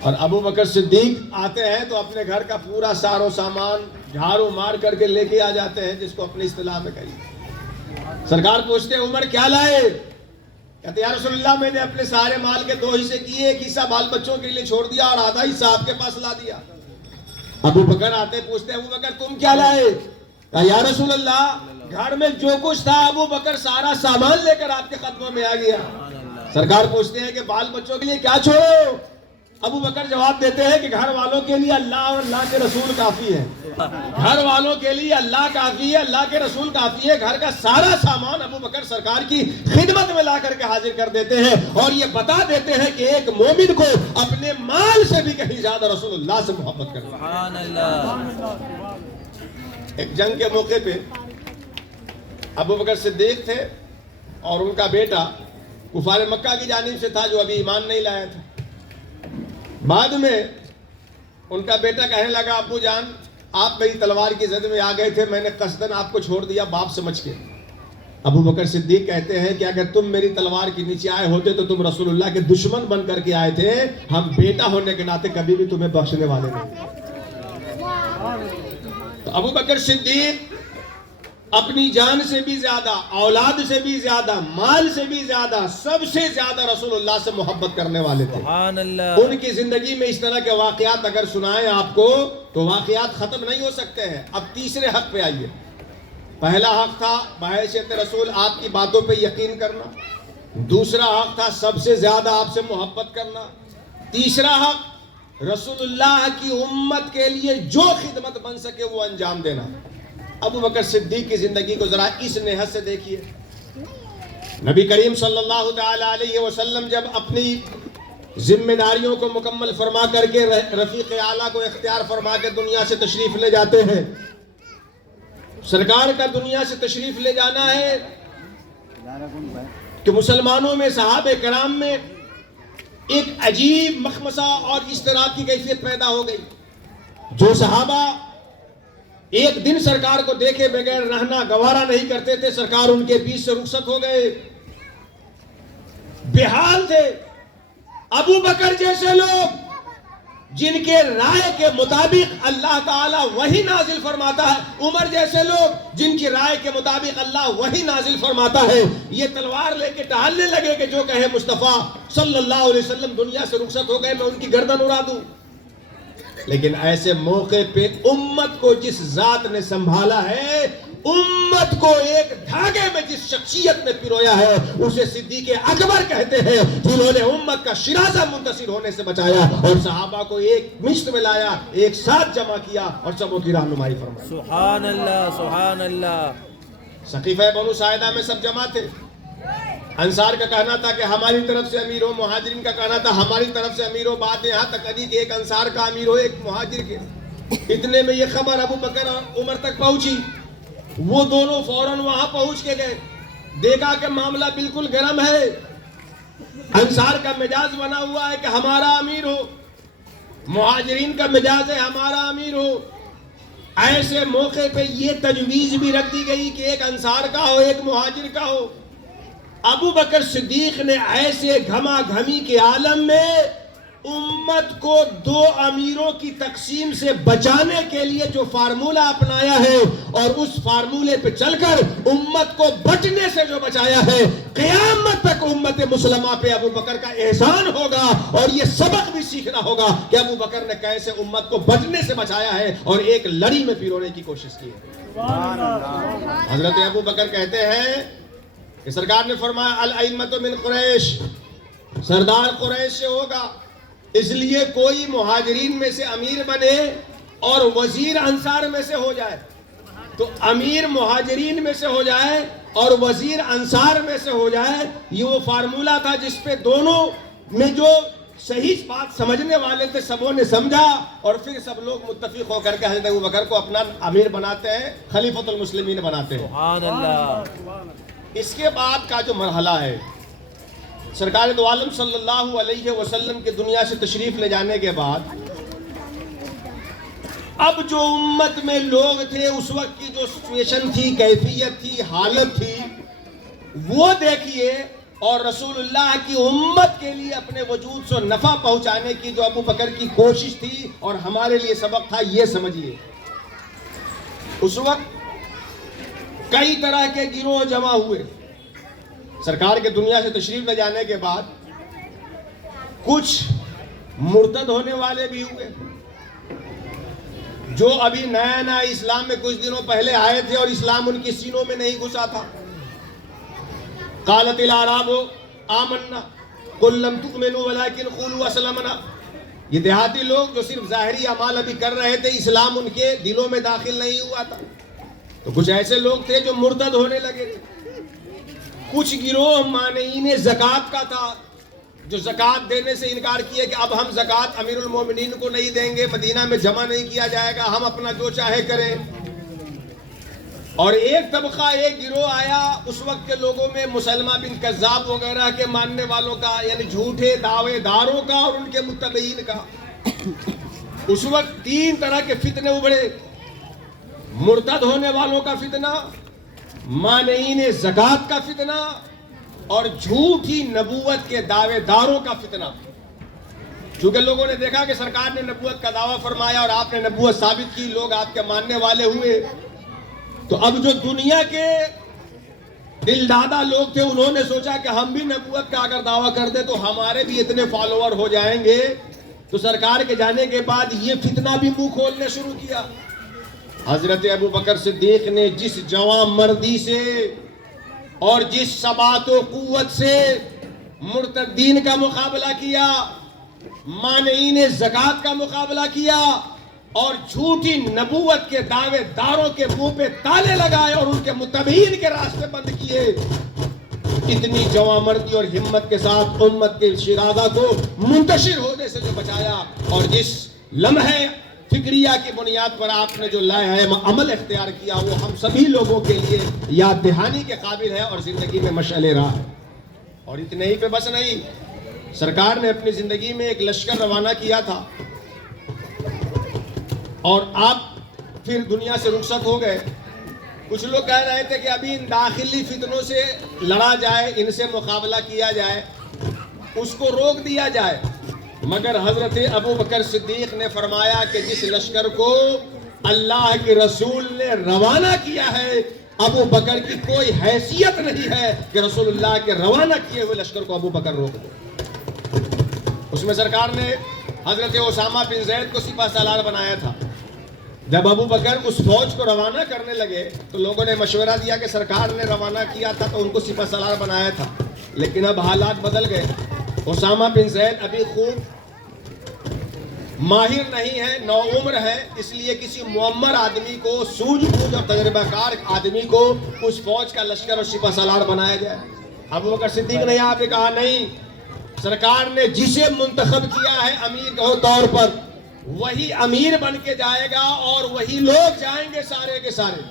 اور ابو بکر صدیق آتے ہیں تو اپنے گھر کا پورا سار و سامان جھاڑو مار کر کے لے کے آ جاتے ہیں، جس کو اپنی اصطلاح میں کہیے. سرکار پوچھتے ہیں عمر کیا لائے؟ کہتے یا رسول اللہ میں نے اپنے سارے مال کے 2 حصے کیے، 1 حصہ بال بچوں کے لیے چھوڑ دیا اور آدھا حصہ آپ کے پاس لا دیا. ابو بکر آتے پوچھتے ہیں ابو بکر تم کیا لائے؟ یا رسول اللہ گھر میں جو کچھ تھا ابو بکر سارا سامان لے کر آپ کے قدموں میں آ گیا. سرکار پوچھتے ہیں کہ بال بچوں کے لیے کیا چھوڑو؟ ابو بکر جواب دیتے ہیں کہ گھر والوں کے لیے اللہ اور اللہ کے رسول کافی ہے. گھر والوں کے لیے اللہ کافی ہے، اللہ کے رسول کافی ہے. گھر کا سارا سامان ابو بکر سرکار کی خدمت میں لا کر کے حاضر کر دیتے ہیں اور یہ بتا دیتے ہیں کہ ایک مومن کو اپنے مال سے بھی کہیں زیادہ رسول اللہ سے محبت کرنا. سبحان اللہ. ایک جنگ کے موقع پہ ابو بکر صدیق تھے اور ان کا بیٹا کفار مکہ کی جانب سے تھا جو ابھی ایمان نہیں لایا تھا. بعد میں ان کا بیٹا کہنے لگا ابو جان آپ میری تلوار کی زد میں آ گئے تھے، میں نے قصداً آپ کو چھوڑ دیا باپ سمجھ کے. ابو بکر صدیق کہتے ہیں کہ اگر تم میری تلوار کے نیچے آئے ہوتے تو تم رسول اللہ کے دشمن بن کر کے آئے تھے، ہم بیٹا ہونے کے ناطے کبھی بھی تمہیں بخشنے والے نہیں. تو ابو بکر صدیق اپنی جان سے بھی زیادہ، اولاد سے بھی زیادہ، مال سے بھی زیادہ، سب سے زیادہ رسول اللہ سے محبت کرنے والے تھے. سبحان اللہ. ان کی زندگی میں اس طرح کے واقعات اگر سنائیں آپ کو تو واقعات ختم نہیں ہو سکتے ہیں. اب تیسرے حق پہ آئیے. پہلا حق تھا بحیثیت رسول آپ کی باتوں پہ یقین کرنا. دوسرا حق تھا سب سے زیادہ آپ سے محبت کرنا. تیسرا حق رسول اللہ کی امت کے لیے جو خدمت بن سکے وہ انجام دینا. ابو بکر صدیق کی زندگی کو ذرا اس نہج سے دیکھیے. نبی کریم صلی اللہ تعالی علیہ وسلم جب اپنی ذمہ داریوں کو مکمل فرما کر کے رفیق اعلیٰ کو اختیار فرما کے دنیا سے تشریف لے جاتے ہیں سرکار کا دنیا سے تشریف لے جانا ہے کہ مسلمانوں میں صحابہ کرام میں ایک عجیب مخمصہ اور اشتراک کی کیفیت پیدا ہو گئی. جو صحابہ ایک دن سرکار کو دیکھے بغیر رہنا گوارا نہیں کرتے تھے، سرکار ان کے بیچ سے رخصت ہو گئے، بے حال تھے. ابو بکر جیسے لوگ جن کے رائے کے مطابق اللہ تعالیٰ وہی نازل فرماتا ہے، عمر جیسے لوگ جن کی رائے کے مطابق اللہ وہی نازل فرماتا ہے، یہ تلوار لے کے ٹہلنے لگے کہ جو کہے مصطفیٰ صلی اللہ علیہ وسلم دنیا سے رخصت ہو گئے میں ان کی گردن اڑا دوں. لیکن ایسے موقع پہ امت کو جس ذات نے سنبھالا ہے، امت کو ایک دھاگے میں جس شخصیت نے پرویا ہے، اسے صدیق اکبر کہتے ہیں، جنہوں نے امت کا شرازہ منتصر ہونے سے بچایا اور صحابہ کو ایک مشت میں لایا، ایک ساتھ جمع کیا اور سبوں کی رہنمائی فرمائی. سبحان اللہ سبحان اللہ. سقیفہ بنو ساعدہ میں سب جمع تھے. انصار کا کہنا تھا کہ ہماری طرف سے امیر ہو، مہاجرین کا کہنا تھا ہماری طرف سے امیر ہو. بات یہاں تک آئی کہ ایک انصار کا امیر ہو، ایک مہاجر کے. اتنے میں یہ خبر ابو بکر اور عمر تک پہنچی. وہ دونوں فوراً وہاں پہنچ کے گئے، دیکھا کہ معاملہ بالکل گرم ہے. انصار کا مزاج بنا ہوا ہے کہ ہمارا امیر ہو، مہاجرین کا مزاج ہے ہمارا امیر ہو. ایسے موقع پہ یہ تجویز بھی رکھ دی گئی کہ ایک انصار کا ہو، ایک مہاجر کا ہو. ابو بکر صدیق نے ایسے گھما گھمی کے عالم میں امت کو دو امیروں کی تقسیم سے بچانے کے لیے جو فارمولہ اپنایا ہے اور اس فارمولے پہ چل کر امت کو بٹنے سے جو بچایا ہے، قیامت تک امت مسلمہ پہ ابو بکر کا احسان ہوگا. اور یہ سبق بھی سیکھنا ہوگا کہ ابو بکر نے کیسے امت کو بٹنے سے بچایا ہے اور ایک لڑی میں پیرونے کی کوشش کی ہے. حضرت ابو بکر کہتے ہیں کہ سرکار نے فرمایا الائمۃ من قریش، سردار قریش سے ہوگا، اس لیے کوئی مہاجرین میں سے امیر بنے اور وزیر انصار میں سے ہو جائے. تو امیر مہاجرین میں سے ہو جائے اور وزیر انصار میں سے ہو جائے، یہ وہ فارمولہ تھا جس پہ دونوں میں جو صحیح بات سمجھنے والے تھے سبوں نے سمجھا اور پھر سب لوگ متفق ہو کر کے حضرت ابو بکر کو اپنا امیر بناتے ہیں، خلیفۃ المسلمین بناتے ہیں. سبحان اللہ. اس کے بعد کا جو مرحلہ ہے، سرکار دو عالم صلی اللہ علیہ وسلم کے دنیا سے تشریف لے جانے کے بعد اب جو امت میں لوگ تھے، اس وقت کی جو سچویشن تھی، کیفیت تھی، حالت تھی، وہ دیکھیے. اور رسول اللہ کی امت کے لیے اپنے وجود سے نفع پہنچانے کی جو ابو بکر کی کوشش تھی اور ہمارے لیے سبق تھا، یہ سمجھیے. اس وقت کئی طرح کے گروہ جمع ہوئے. سرکار کے دنیا سے تشریف لے جانے کے بعد کچھ مرتد ہونے والے بھی ہوئے، جو ابھی نیا نیا اسلام میں کچھ دنوں پہلے آئے تھے اور اسلام ان کی سینوں میں نہیں گھسا تھا. قالت الاعراب آمنا قل لم تؤمنوا ولكن قولوا اسلمنا. یہ دیہاتی لوگ جو صرف ظاہری اعمال ابھی کر رہے تھے، اسلام ان کے دلوں میں داخل نہیں ہوا تھا. تو کچھ ایسے لوگ تھے جو مرتد ہونے لگے تھے. کچھ گروہ مانعین زکوٰۃ کا تھا، جو زکوٰۃ دینے سے انکار کیے کہ اب ہم زکوٰۃ امیر المومنین کو نہیں دیں گے، مدینہ میں جمع نہیں کیا جائے گا، ہم اپنا جو چاہے کریں. اور ایک طبقہ، ایک گروہ آیا اس وقت کے لوگوں میں، مسلمہ بن کذاب وغیرہ کے ماننے والوں کا، یعنی جھوٹے دعوے داروں کا اور ان کے متبعین کا. اس وقت تین طرح کے فتنے ابھرے: مرتد ہونے والوں کا فتنہ، مانعین زکوٰۃ کا فتنہ اور جھوٹی نبوت کے دعوے داروں کا فتنہ. چونکہ لوگوں نے دیکھا کہ سرکار نے نبوت کا دعویٰ فرمایا اور آپ نے نبوت ثابت کی، لوگ آپ کے ماننے والے ہوئے. تو اب جو دنیا کے دل دادا لوگ تھے، انہوں نے سوچا کہ ہم بھی نبوت کا اگر دعویٰ کر دیں تو ہمارے بھی اتنے فالوور ہو جائیں گے. تو سرکار کے جانے کے بعد یہ فتنہ بھی منہ کھولنے شروع کیا. حضرت ابو بکر صدیق نے جس جوان مردی سے اور جس ثبات و قوت سے مرتدین کا مقابلہ کیا، مانعین زکوٰۃ کا مقابلہ کیا اور جھوٹی نبوت کے دعوے داروں کے منہ پہ تالے لگائے اور ان کے متبعین کے راستے بند کیے، اتنی جوان مردی اور ہمت کے ساتھ امت کے شرازہ کو منتشر ہونے سے جو بچایا. اور جس لمحے فکریہ کی بنیاد پر آپ نے جو لائے ہے عمل اختیار کیا وہ ہم سبھی لوگوں کے لیے یاد دہانی کے قابل ہے اور زندگی میں مشعل راہ ہے۔ اور اتنے ہی پہ بس نہیں، سرکار نے اپنی زندگی میں ایک لشکر روانہ کیا تھا اور آپ پھر دنیا سے رخصت ہو گئے۔ کچھ لوگ کہہ رہے تھے کہ ابھی ان داخلی فتنوں سے لڑا جائے، ان سے مقابلہ کیا جائے، اس کو روک دیا جائے، مگر حضرت ابو بکر صدیق نے فرمایا کہ جس لشکر کو اللہ کے رسول نے روانہ کیا ہے، ابو بکر کی کوئی حیثیت نہیں ہے کہ رسول اللہ کے روانہ کیے ہوئے لشکر کو ابو بکر روک دے۔ اس میں سرکار نے حضرت اسامہ بن زید کو سپہ سالار بنایا تھا۔ جب ابو بکر اس فوج کو روانہ کرنے لگے تو لوگوں نے مشورہ دیا کہ سرکار نے روانہ کیا تھا تو ان کو سپہ سالار بنایا تھا، لیکن اب حالات بدل گئے۔ اسامہ بن زید ابھی خوب ماہر نہیں ہے، نو عمر ہے، اس لیے کسی معمر آدمی کو، سوجھ بوجھ اور تجربہ کار آدمی کو اس فوج کا لشکر اور سپہ سالار بنایا جائے۔ ابو بکر صدیق نے یہاں پہ کہا نہیں، سرکار نے جسے منتخب کیا ہے امیر کے طور پر وہی امیر بن کے جائے گا اور وہی لوگ جائیں گے سارے کے سارے۔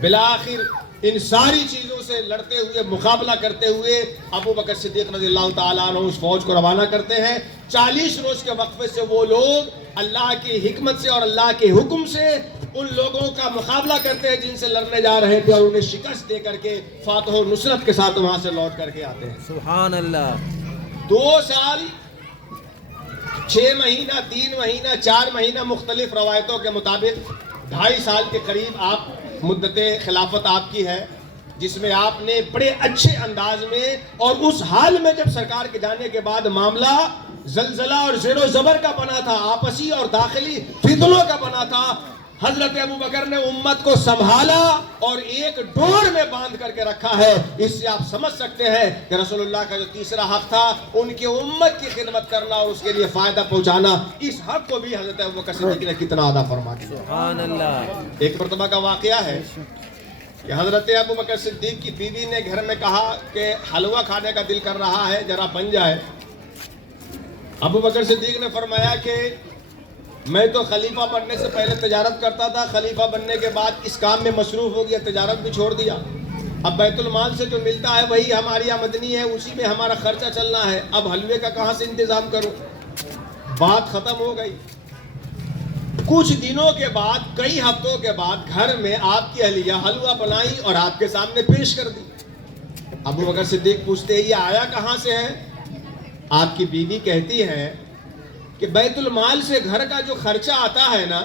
بالآخر ان ساری چیزوں سے لڑتے ہوئے، مقابلہ کرتے ہوئے ابو بکر صدیق رضی اللہ تعالیٰ عنہ اس فوج کو روانہ کرتے ہیں۔ 40 روز کے وقفے سے وہ لوگ اللہ کی حکمت سے اور اللہ کے حکم سے ان لوگوں کا مقابلہ کرتے ہیں جن سے لڑنے جا رہے تھے، اور انہیں شکست دے کر کے فاتح و نصرت کے ساتھ وہاں سے لوٹ کر کے آتے ہیں۔ سبحان اللہ۔ 2 سال 6 مہینہ 3 مہینہ 4 مہینہ مختلف روایتوں کے مطابق 2.5 سال کے قریب آپ مدت خلافت آپ کی ہے، جس میں آپ نے بڑے اچھے انداز میں، اور اس حال میں جب سرکار کے جانے کے بعد معاملہ زلزلہ اور زیر و زبر کا بنا تھا، آپسی اور داخلی فتنوں کا بنا تھا، حضرت ابو بکر نے امت کو سنبھالا اور ایک ڈور میں باندھ کر کے رکھا ہے۔ اس سے آپ سمجھ سکتے ہیں کہ رسول اللہ کا جو تیسرا حق تھا ان کی امت کی خدمت کرنا اور اس کے لیے فائدہ پہنچانا، اس حق کو بھی حضرت ابو بکر صدیق نے کتنا ادا فرما دیا۔ سبحان اللہ۔ ایک مرتبہ کا واقعہ ہے کہ حضرت ابو بکر صدیق کی بیوی نے گھر میں کہا کہ حلوہ کھانے کا دل کر رہا ہے، ذرا بن جائے۔ ابو بکر صدیق نے فرمایا کہ میں تو خلیفہ بننے سے پہلے تجارت کرتا تھا، خلیفہ بننے کے بعد اس کام میں مصروف ہو گیا، تجارت بھی چھوڑ دیا، اب بیت المال سے جو ملتا ہے وہی ہماری آمدنی ہے، اسی میں ہمارا خرچہ چلنا ہے، اب حلوے کا کہاں سے انتظام کروں؟ بات ختم ہو گئی۔ کچھ دنوں کے بعد، کئی ہفتوں کے بعد گھر میں آپ کی اہلیہ حلوہ بنائی اور آپ کے سامنے پیش کر دی۔ ابو بکر صدیق پوچھتے یہ آیا کہاں سے ہے؟ آپ کی بیوی کہتی ہے کہ بیت المال سے گھر کا جو خرچہ آتا ہے نا،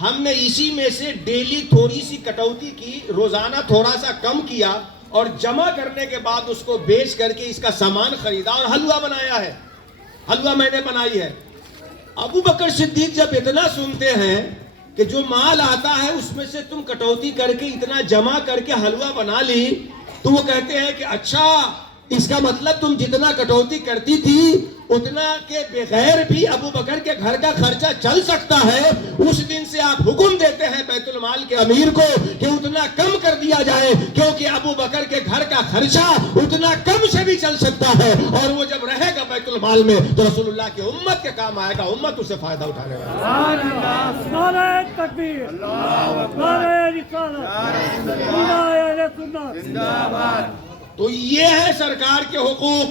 ہم نے اسی میں سے ڈیلی تھوڑی سی کٹوتی کی، روزانہ تھوڑا سا کم کیا اور جمع کرنے کے بعد اس کو بیچ کر کے اس کا سامان خریدا اور حلوہ بنایا ہے، حلوہ میں نے بنائی ہے۔ ابو بکر صدیق جب اتنا سنتے ہیں کہ جو مال آتا ہے اس میں سے تم کٹوتی کر کے اتنا جمع کر کے حلوہ بنا لی، تو وہ کہتے ہیں کہ اچھا، اس کا مطلب تم جتنا کٹوتی کرتی تھی اتنا کے بغیر بھی ابو بکر کے گھر کا خرچہ چل سکتا ہے۔ اس دن سے آپ حکم دیتے ہیں بیت المال کے امیر کو کہ اتنا کم کر دیا جائے، کیونکہ ابو بکر کے گھر کا خرچہ اتنا کم سے بھی چل سکتا ہے، اور وہ جب رہے گا بیت المال میں تو رسول اللہ کی امت کے کام آئے گا، امت اسے فائدہ اٹھانے والا۔ نعرہ تکبیر، نعرہ رسالت، اہل سنت۔ تو یہ ہے سرکار کے حقوق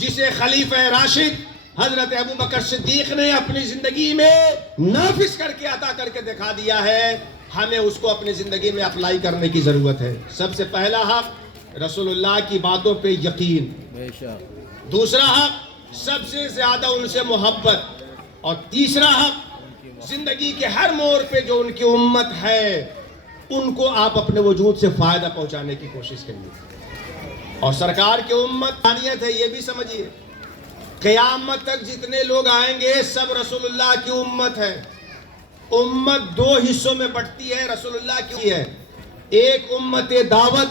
جسے خلیفہ راشد حضرت ابو بکر صدیق نے اپنی زندگی میں نافذ کر کے عطا کر کے دکھا دیا ہے، ہمیں اس کو اپنی زندگی میں اپلائی کرنے کی ضرورت ہے۔ سب سے پہلا حق رسول اللہ کی باتوں پہ یقین، بے شک۔ دوسرا حق سب سے زیادہ ان سے محبت، اور تیسرا حق زندگی کے ہر موڑ پہ جو ان کی امت ہے ان کو آپ اپنے وجود سے فائدہ پہنچانے کی کوشش کریے۔ اور سرکار کی امت ثانیت ہے، یہ بھی سمجھیے، قیامت تک جتنے لوگ آئیں گے سب رسول اللہ کی امت ہے۔ امت 2 حصوں میں بٹتی ہے، رسول اللہ کی ہے، ایک امت دعوت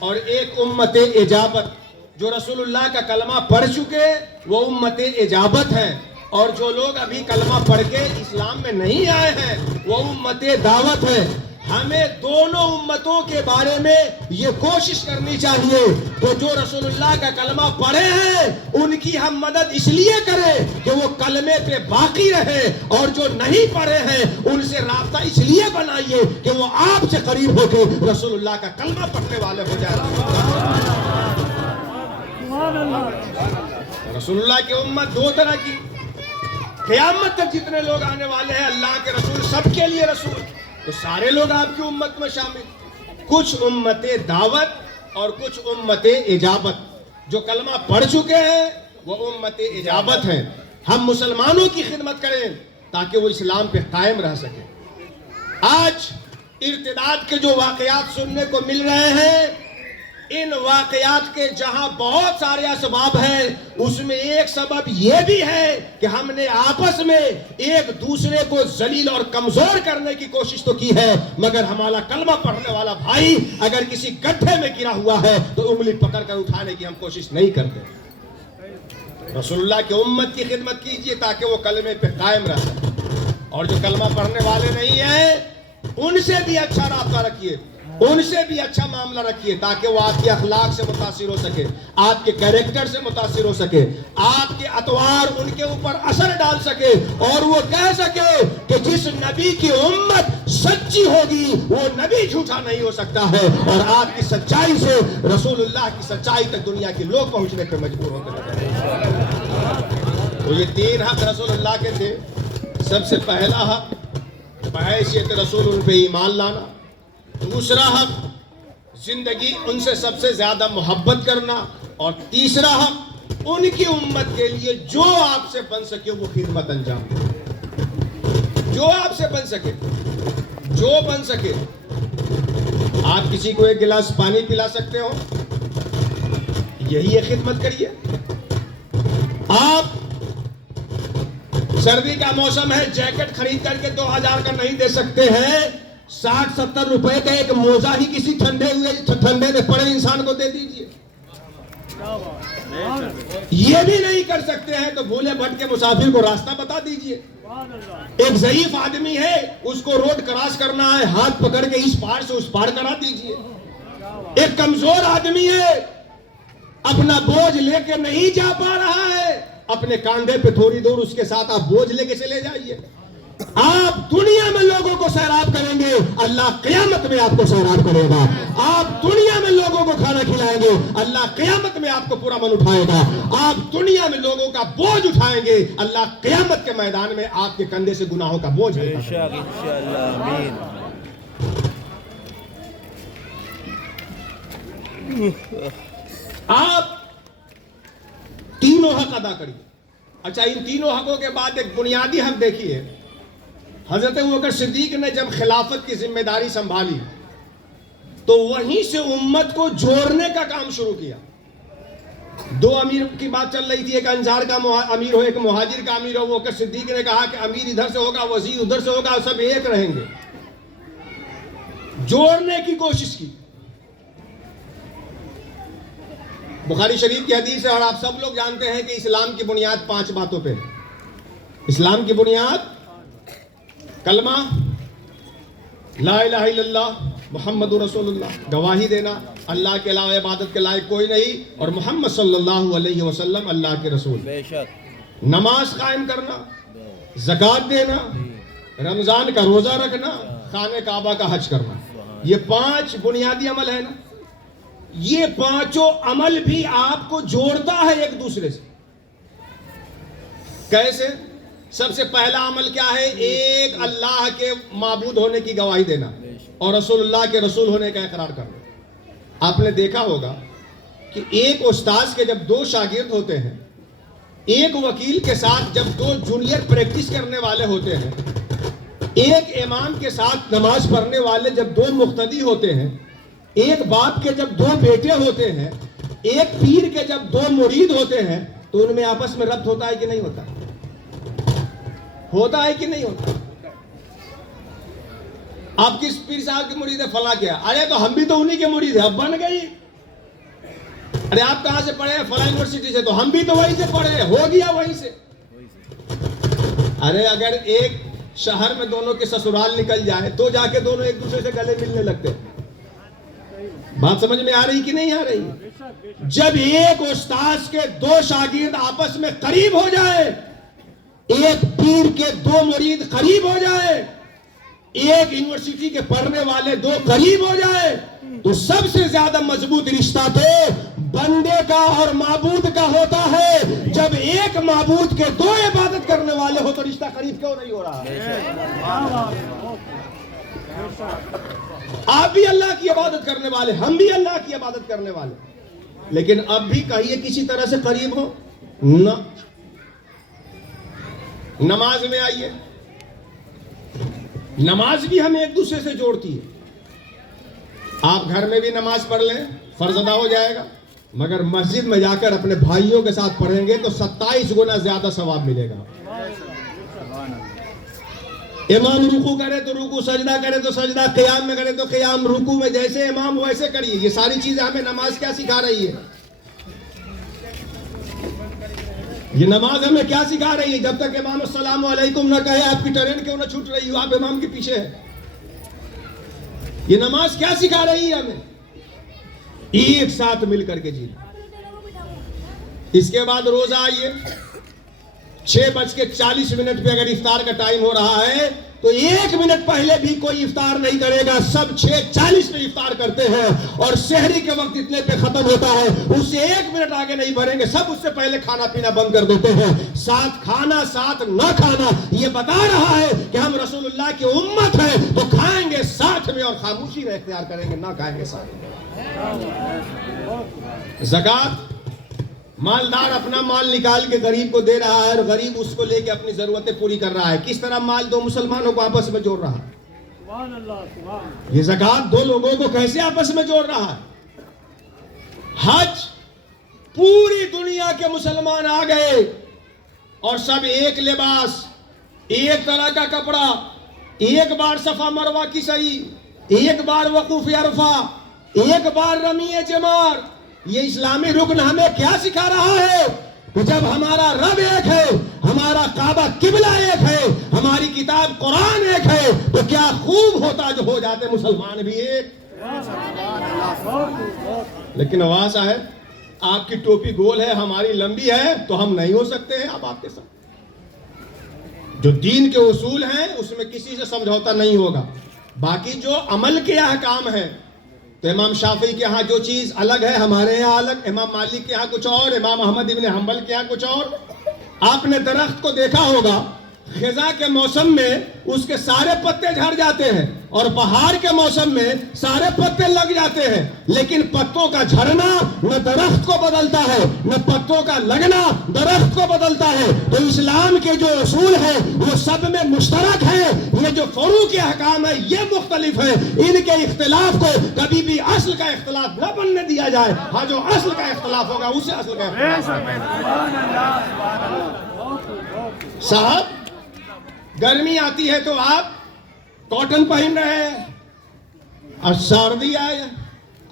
اور ایک امت اجابت۔ جو رسول اللہ کا کلمہ پڑھ چکے وہ امت اجابت ہے، اور جو لوگ ابھی کلمہ پڑھ کے اسلام میں نہیں آئے ہیں وہ امت دعوت ہے۔ ہمیں دونوں امتوں کے بارے میں یہ کوشش کرنی چاہیے کہ جو رسول اللہ کا کلمہ پڑھے ہیں ان کی ہم مدد اس لیے کریں کہ وہ کلمے پہ باقی رہے، اور جو نہیں پڑھے ہیں ان سے رابطہ اس لیے بنائیے کہ وہ آپ سے قریب ہو کے رسول اللہ کا کلمہ پڑھنے والے ہو جائیں۔ رسول اللہ کی امت دو طرح کی، قیامت تک جتنے لوگ آنے والے ہیں اللہ کے رسول سب کے لیے رسول، تو سارے لوگ آپ کی امت میں شامل، کچھ امت دعوت اور کچھ امت اجابت۔ جو کلمہ پڑھ چکے ہیں وہ امت اجابت ہیں، ہم مسلمانوں کی خدمت کریں تاکہ وہ اسلام پہ قائم رہ سکے۔ آج ارتداد کے جو واقعات سننے کو مل رہے ہیں، ان واقعات کے جہاں بہت سارے اسباب ہیں، اس میں ایک سبب یہ بھی ہے کہ ہم نے آپس میں ایک دوسرے کو ذلیل اور کمزور کرنے کی کوشش تو کی ہے، مگر ہمارا کلمہ پڑھنے والا بھائی اگر کسی گڈھے میں گرا ہوا ہے تو انگلی پکڑ کر اٹھانے کی ہم کوشش نہیں کرتے۔ رسول اللہ کی امت کی خدمت کیجئے تاکہ وہ کلمے پہ قائم رہ سکے، اور جو کلمہ پڑھنے والے نہیں ہیں ان سے بھی اچھا رابطہ رکھیے، ان سے بھی اچھا معاملہ رکھیے تاکہ وہ آپ کے اخلاق سے متاثر ہو سکے، آپ کے کیریکٹر سے متاثر ہو سکے، آپ کے اطوار ان کے اوپر اثر ڈال سکے، اور وہ کہہ سکے کہ جس نبی کی امت سچی ہوگی وہ نبی جھوٹا نہیں ہو سکتا ہے، اور آپ کی سچائی سے رسول اللہ کی سچائی تک دنیا کے لوگ پہنچنے پہ مجبور ہوتے ہیں۔ تو یہ تین حق رسول اللہ کے تھے۔ سب سے پہلا حق بحیثیت رسول ان پہ ایمان لانا، دوسرا حق زندگی ان سے سب سے زیادہ محبت کرنا، اور تیسرا حق ان کی امت کے لیے جو آپ سے بن سکے وہ خدمت انجام دے، جو آپ سے بن سکے، جو بن سکے۔ آپ کسی کو ایک گلاس پانی پلا سکتے ہو، یہی ہے خدمت کریے۔ آپ سردی کا موسم ہے، جیکٹ خرید کر کے 2000 کا نہیں دے سکتے ہیں، 60-70 روپے کا ایک موزہ ہی کسی ٹھنڈے میں پڑے انسان کو دے دیجئے۔ یہ بھی نہیں کر سکتے ہیں تو بھولے بھٹ کے مسافر کو راستہ بتا دیجئے۔ ایک ضعیف آدمی ہے، اس کو روڈ کراس کرنا ہے، ہاتھ پکڑ کے اس پار سے اس پار کرا دیجئے۔ ایک کمزور آدمی ہے، اپنا بوجھ لے کے نہیں جا پا رہا ہے، اپنے کاندھے پہ تھوڑی دور اس کے ساتھ آپ بوجھ لے کے چلے جائیے۔ آپ دنیا میں لوگوں کو سیراب کریں گے، اللہ قیامت میں آپ کو سیراب کرے گا۔ آپ دنیا میں لوگوں کو کھانا کھلائیں گے، اللہ قیامت میں آپ کو پورا من اٹھائے گا۔ آپ دنیا میں لوگوں کا بوجھ اٹھائیں گے، اللہ قیامت کے میدان میں آپ کے کندھے سے گناہوں کا بوجھ ہلکا کرے گا۔ انشاءاللہ آمین۔ آپ تینوں حق ادا کریے۔ اچھا، ان تینوں حقوں کے بعد ایک بنیادی حق دیکھیے۔ حضرت ابوبکر صدیق نے جب خلافت کی ذمہ داری سنبھالی تو وہیں سے امت کو جوڑنے کا کام شروع کیا۔ دو امیر کی بات چل رہی تھی، ایک انصار کا امیر ہو، ایک مہاجر کا امیر ہو۔ ابوبکر صدیق نے کہا کہ امیر ادھر سے ہوگا، وزیر ادھر سے ہوگا، سب ایک رہیں گے۔ جوڑنے کی کوشش کی۔ بخاری شریف کی حدیث ہے اور آپ سب لوگ جانتے ہیں کہ اسلام کی بنیاد 5 باتوں پہ ہے۔ اسلام کی بنیاد کلمہ لا الہ الا اللہ محمد رسول اللہ، گواہی دینا اللہ کے علاوہ عبادت کے لائق کوئی نہیں، اور محمد صلی اللہ علیہ وسلم اللہ کے رسول۔ بے شک۔ نماز قائم کرنا، زکوٰۃ دینا، رمضان کا روزہ رکھنا، خانہ کعبہ کا حج کرنا، یہ 5 بنیادی عمل ہے نا۔ یہ 5 عمل بھی آپ کو جوڑتا ہے ایک دوسرے سے۔ کیسے؟ سب سے پہلا عمل کیا ہے؟ ایک اللہ کے معبود ہونے کی گواہی دینا اور رسول اللہ کے رسول ہونے کا اقرار کرنا۔ آپ نے دیکھا ہوگا کہ ایک استاذ کے جب 2 شاگرد ہوتے ہیں، ایک وکیل کے ساتھ جب 2 جونیئر پریکٹس کرنے والے ہوتے ہیں، ایک امام کے ساتھ نماز پڑھنے والے جب 2 مقتدی ہوتے ہیں، ایک باپ کے جب 2 بیٹے ہوتے ہیں، ایک پیر کے جب 2 مرید ہوتے ہیں، تو ان میں آپس میں ربط ہوتا ہے کہ نہیں ہوتا؟ ہوتا ہے کہ نہیں ہوتا؟ آپ کس پیر صاحب کے مرید ہے؟ فلاں کیا؟ ارے تو ہم بھی تو انہی کے مرید ہیں، اب بن گئی۔ ارے آپ کہاں سے پڑھے ہیں؟ فلاں یونیورسٹی سے، تو ہم بھی تو وہیں سے پڑھے ہیں، ہو گیا وہیں سے۔ ارے اگر ایک شہر میں دونوں کے سسرال نکل جائے تو جا کے دونوں ایک دوسرے سے گلے ملنے لگتے ہیں. بات سمجھ میں آ رہی کہ نہیں آ رہی؟ جب ایک استاذ کے 2 شاگرد آپس میں قریب ہو جائے، ایک پیر کے 2 مرید قریب ہو جائے، ایک یونیورسٹی کے پڑھنے والے 2 قریب ہو جائے، تو سب سے زیادہ مضبوط رشتہ تو بندے کا اور معبود کا ہوتا ہے. جب ایک معبود کے 2 عبادت کرنے والے ہو تو رشتہ قریب کیوں نہیں ہو رہا؟ آپ بھی اللہ کی عبادت کرنے والے، ہم بھی اللہ کی عبادت کرنے والے، لیکن اب بھی کہیے کسی طرح سے قریب ہو نہ. نماز میں آئیے، نماز بھی ہمیں ایک دوسرے سے جوڑتی ہے. آپ گھر میں بھی نماز پڑھ لیں، فرض ادا ہو جائے گا، مگر مسجد میں جا کر اپنے بھائیوں کے ساتھ پڑھیں گے تو 27 گنا زیادہ ثواب ملے گا. امام رکوع کرے تو رکوع، سجدہ کرے تو سجدہ، قیام میں کرے تو قیام. رکوع میں جیسے امام ویسے کریے. یہ ساری چیزیں ہمیں نماز کیا سکھا رہی ہے؟ یہ نماز ہمیں کیا سکھا رہی ہے؟ جب تک امام السلام علیکم نہ کہے آپ کی ٹرین کیوں نہ چھوٹ رہی ہو، آپ امام کے پیچھے ہیں. یہ نماز کیا سکھا رہی ہے ہمیں؟ ایک ساتھ مل کر کے جینا. اس کے بعد روزہ آئیے، 6:40 پہ اگر افطار کا ٹائم ہو رہا ہے تو 1 منٹ پہلے بھی کوئی افطار نہیں کرے گا. سب 6:40 پہ افطار کرتے ہیں اور سحری کے وقت اتنے پہ ختم ہوتا ہے، اس سے 1 منٹ آگے نہیں بڑھیں گے. سب اس سے پہلے کھانا پینا بند کر دیتے ہیں. ساتھ کھانا ساتھ نہ کھانا یہ بتا رہا ہے کہ ہم رسول اللہ کی امت ہیں تو کھائیں گے ساتھ میں اور خاموشی میں اختیار کریں گے، نہ کھائیں گے ساتھ میں. زکوٰۃ، مالدار اپنا مال نکال کے غریب کو دے رہا ہے اور غریب اس کو لے کے اپنی ضرورتیں پوری کر رہا ہے. کس طرح مال 2 مسلمانوں کو آپس میں جوڑ رہا ہے؟ سبحان اللہ، سبحان اللہ. یہ زکوٰۃ 2 لوگوں کو کیسے آپس میں جوڑ رہا ہے؟ حج، پوری دنیا کے مسلمان آ گئے اور سب ایک لباس، ایک طرح کا کپڑا، ایک بار صفا مروہ کی سعی، ایک بار وقوف عرفہ، ایک بار رمی جمار. یہ اسلامی رکن ہمیں کیا سکھا رہا ہے؟ کہ جب ہمارا رب ایک ہے، ہمارا کعبہ قبلہ ایک ہے، ہماری کتاب قرآن ایک ہے، تو کیا خوب ہوتا جو ہو جاتے مسلمان بھی ایک. لیکن آواز ہے آپ کی ٹوپی گول ہے، ہماری لمبی ہے تو ہم نہیں ہو سکتے ہیں اب آپ کے ساتھ. جو دین کے اصول ہیں اس میں کسی سے سمجھوتا نہیں ہوگا. باقی جو عمل کے احکام ہیں تو امام شافعی کے ہاں جو چیز الگ ہے ہمارے یہاں الگ، امام مالک کے ہاں کچھ اور، امام احمد ابن حنبل کے ہاں کچھ اور. آپ نے درخت کو دیکھا ہوگا، خزاں کے موسم میں اس کے سارے پتے جھڑ جاتے ہیں اور بہار کے موسم میں سارے پتے لگ جاتے ہیں، لیکن پتوں کا جھڑنا نہ درخت کو بدلتا ہے نہ پتوں کا لگنا درخت کو بدلتا ہے. تو اسلام کے جو اصول ہیں وہ سب میں مشترک ہیں. یہ جو فروع کے احکام ہے یہ مختلف ہے. ان کے اختلاف کو کبھی بھی اصل کا اختلاف نہ بننے دیا جائے. ہاں جو اصل کا اختلاف ہوگا اسے اصل کا صاحب. گرمی آتی ہے تو آپ کاٹن پہن رہے ہیں اور سردی آئے،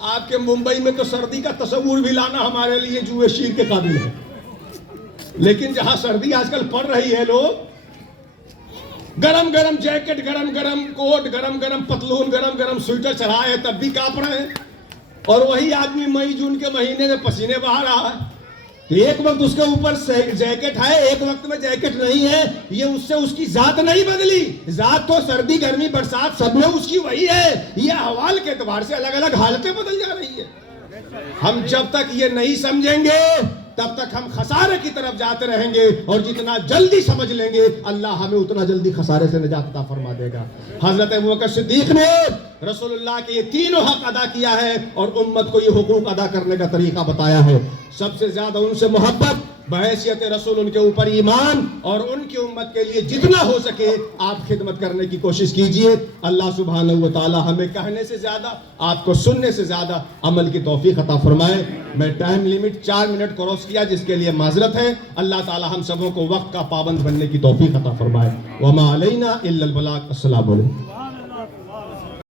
آپ کے ممبئی میں تو سردی کا تصور بھی لانا ہمارے لیے جوئے شیر کے قابل ہے. لیکن جہاں سردی آج کل پڑ رہی ہے، لوگ گرم گرم جیکٹ، گرم گرم کوٹ، گرم گرم پتلون، گرم گرم سویٹر چڑھائے ہیں تب بھی کانپ رہے ہیں. اور وہی آدمی مئی جون کے مہینے میں پسینے بہا رہا ہے. ایک وقت اس کے اوپر جیکٹ ہے، ایک وقت میں جیکٹ نہیں ہے. یہ اس سے اس کی ذات نہیں بدلی. ذات تو سردی گرمی برسات سب میں اس کی وہی ہے. یہ احوال کے اعتبار سے الگ الگ حالتیں بدل جا رہی ہے. ہم جب تک یہ نہیں سمجھیں گے تب تک ہم خسارے کی طرف جاتے رہیں گے، اور جتنا جلدی سمجھ لیں گے اللہ ہمیں اتنا جلدی خسارے سے نجات عطا فرما دے گا. حضرت ابوبکر صدیق نے رسول اللہ کے یہ 3 حق ادا کیا ہے اور امت کو یہ حقوق ادا کرنے کا طریقہ بتایا ہے. سب سے زیادہ ان سے محبت، بحیثیت رسول ان کے اوپر ایمان، اور ان کی امت کے لیے جتنا ہو سکے آپ خدمت کرنے کی کوشش کیجئے. اللہ سبحانہ و تعالی ہمیں کہنے سے زیادہ، آپ کو سننے سے زیادہ عمل کی توفیق عطا فرمائے. میں ٹائم لیمٹ 4 منٹ کراس کیا جس کے لیے معذرت ہے. اللہ تعالی ہم سبوں کو وقت کا پابند بننے کی توفیق عطا فرمائے. وما علینا الا البلاغ. السلام علیکم.